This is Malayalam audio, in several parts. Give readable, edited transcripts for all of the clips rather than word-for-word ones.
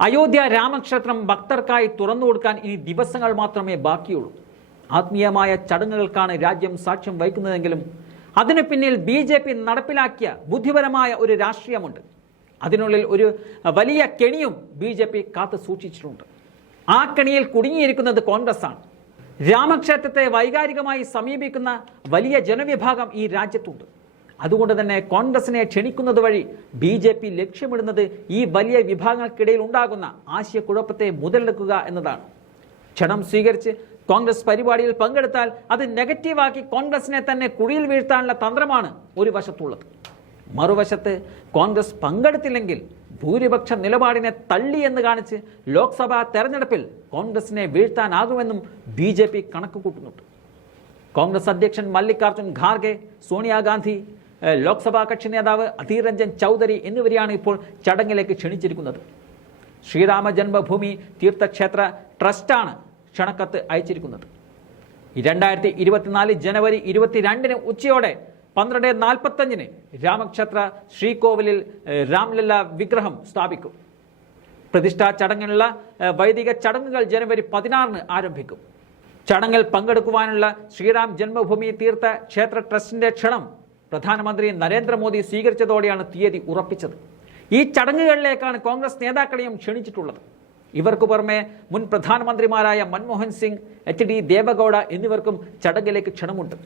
അയോധ്യ രാമക്ഷേത്രം ഭക്തർക്കായി തുറന്നുകൊടുക്കാൻ ഇനി ദിവസങ്ങൾ മാത്രമേ ബാക്കിയുള്ളൂ. ആത്മീയമായ ചടങ്ങുകൾക്കാണ് രാജ്യം സാക്ഷ്യം വഹിക്കുന്നതെങ്കിലും അതിനു പിന്നിൽ BJP നടപ്പിലാക്കിയ ബുദ്ധിപരമായ ഒരു രാഷ്ട്രീയമുണ്ട്. അതിനുള്ളിൽ ഒരു വലിയ കെണിയും BJP കാത്തു സൂക്ഷിച്ചിട്ടുണ്ട്. ആ കെണിയിൽ കുടുങ്ങിയിരിക്കുന്നത് കോൺഗ്രസ് ആണ്. രാമക്ഷേത്രത്തെ വൈകാരികമായി സമീപിക്കുന്ന വലിയ ജനവിഭാഗം ഈ രാജ്യത്തുണ്ട്. അതുകൊണ്ട് തന്നെ കോൺഗ്രസിനെ ക്ഷണിക്കുന്നത് വഴി BJP ലക്ഷ്യമിടുന്നത് ഈ വലിയ വിഭാഗങ്ങൾക്കിടയിൽ ഉണ്ടാകുന്ന ആശയക്കുഴപ്പത്തെ മുതലെടുക്കുക എന്നതാണ്. ക്ഷണം സ്വീകരിച്ച് കോൺഗ്രസ് പരിപാടിയിൽ പങ്കെടുത്താൽ അത് നെഗറ്റീവാക്കി കോൺഗ്രസിനെ തന്നെ കുഴിയിൽ വീഴ്ത്താനുള്ള തന്ത്രമാണ് ഒരു വശത്തുള്ളത്. മറുവശത്ത് കോൺഗ്രസ് പങ്കെടുത്തില്ലെങ്കിൽ ഭൂരിപക്ഷ നിലപാടിനെ തള്ളി എന്ന് കാണിച്ച് ലോക്സഭാ തെരഞ്ഞെടുപ്പിൽ കോൺഗ്രസിനെ വീഴ്ത്താനാകുമെന്നും BJP കണക്ക് കൂട്ടുന്നുണ്ട്. കോൺഗ്രസ് അധ്യക്ഷൻ മല്ലികാർജുൻ ഖാർഗെ, സോണിയാഗാന്ധി, ലോക്സഭാ കക്ഷി നേതാവ് അധീർ രഞ്ജൻ ചൗധരി എന്നിവരെയാണ് ഇപ്പോൾ ചടങ്ങിലേക്ക് ക്ഷണിച്ചിരിക്കുന്നത്. ശ്രീരാമ ജന്മഭൂമി തീർത്ഥക്ഷേത്ര ട്രസ്റ്റാണ് ക്ഷണക്കത്ത് അയച്ചിരിക്കുന്നത്. 2024 ജനുവരി 22 ഉച്ചയോടെ 12:45 രാമക്ഷേത്ര ശ്രീകോവിലിൽ രാംലല്ല വിഗ്രഹം സ്ഥാപിക്കും. പ്രതിഷ്ഠാ ചടങ്ങിനുള്ള വൈദിക ചടങ്ങുകൾ ജനുവരി 16 ആരംഭിക്കും. ചടങ്ങിൽ പങ്കെടുക്കുവാനുള്ള ശ്രീരാം ജന്മഭൂമി തീർത്ഥ ക്ഷേത്ര ട്രസ്റ്റിന്റെ ക്ഷണം പ്രധാനമന്ത്രി നരേന്ദ്രമോദി സ്വീകരിച്ചതോടെയാണ് തീയതി ഉറപ്പിച്ചത്. ഈ ചടങ്ങുകളിലേക്കാണ് കോൺഗ്രസ് നേതാക്കളെയും ക്ഷണിച്ചിട്ടുള്ളത്. ഇവർക്ക് പുറമെ മുൻ പ്രധാനമന്ത്രിമാരായ മൻമോഹൻ സിംഗ്, HD ദേവഗൌഡ എന്നിവർക്കും ചടങ്ങിലേക്ക് ക്ഷണമുണ്ട്.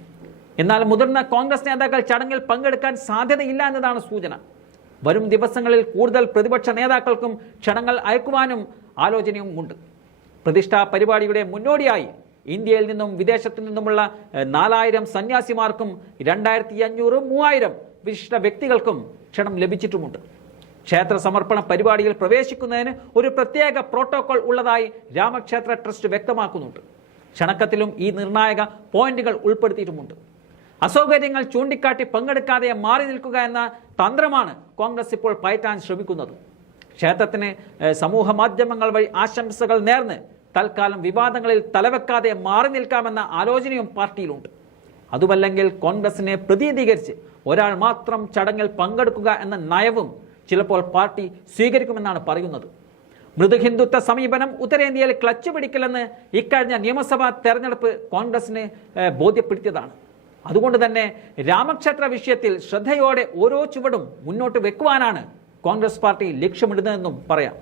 എന്നാൽ മുതിർന്ന കോൺഗ്രസ് നേതാക്കൾ ചടങ്ങിൽ പങ്കെടുക്കാൻ സാധ്യതയില്ല എന്നതാണ് സൂചന. വരും ദിവസങ്ങളിൽ കൂടുതൽ പ്രതിപക്ഷ നേതാക്കൾക്കും ക്ഷണങ്ങൾ അയക്കുവാനും ആലോചനയുമുണ്ട്. പ്രതിഷ്ഠാ പരിപാടിയുടെ മുന്നോടിയായി ഇന്ത്യയിൽ നിന്നും വിദേശത്തു നിന്നുമുള്ള 4000 സന്യാസിമാർക്കും 2500-3000 വിശിഷ്ട വ്യക്തികൾക്കും ക്ഷണം ലഭിച്ചിട്ടുമുണ്ട്. ക്ഷേത്ര സമർപ്പണ പരിപാടിയിൽ പ്രവേശിക്കുന്നതിന് ഒരു പ്രത്യേക പ്രോട്ടോകോൾ ഉള്ളതായി രാമക്ഷേത്ര ട്രസ്റ്റ് വ്യക്തമാക്കുന്നുണ്ട്. ക്ഷണക്കത്തിലും ഈ നിർണായക പോയിന്റുകൾ ഉൾപ്പെടുത്തിയിട്ടുമുണ്ട്. അസൗകര്യങ്ങൾ ചൂണ്ടിക്കാട്ടി പങ്കെടുക്കാതെ മാറി നിൽക്കുക എന്ന തന്ത്രമാണ് കോൺഗ്രസ് ഇപ്പോൾ പയറ്റാൻ ശ്രമിക്കുന്നത്. ക്ഷേത്രത്തിന് സമൂഹ മാധ്യമങ്ങൾ വഴി ആശംസകൾ നേർന്ന് തൽക്കാലം വിവാദങ്ങളിൽ തലവെക്കാതെ മാറി നിൽക്കാമെന്ന ആലോചനയും പാർട്ടിയിലുണ്ട്. അതുമല്ലെങ്കിൽ കോൺഗ്രസിനെ പ്രതിനിധീകരിച്ച് ഒരാൾ മാത്രം ചടങ്ങിൽ പങ്കെടുക്കുക എന്ന നയവും ചിലപ്പോൾ പാർട്ടി സ്വീകരിക്കുമെന്നാണ് പറയുന്നത്. മൃദുഹിന്ദുത്വ സമീപനം ഉത്തരേന്ത്യയിൽ ക്ലച്ച് പിടിക്കില്ലെന്ന് ഇക്കഴിഞ്ഞ നിയമസഭാ തെരഞ്ഞെടുപ്പ് കോൺഗ്രസിന് ബോധ്യപ്പെടുത്തിയതാണ്. അതുകൊണ്ട് തന്നെ രാമക്ഷേത്ര വിഷയത്തിൽ ശ്രദ്ധയോടെ ഓരോ ചുവടും മുന്നോട്ട് വെക്കുവാനാണ് കോൺഗ്രസ് പാർട്ടി ലക്ഷ്യമിടുന്നതെന്നും പറയാം.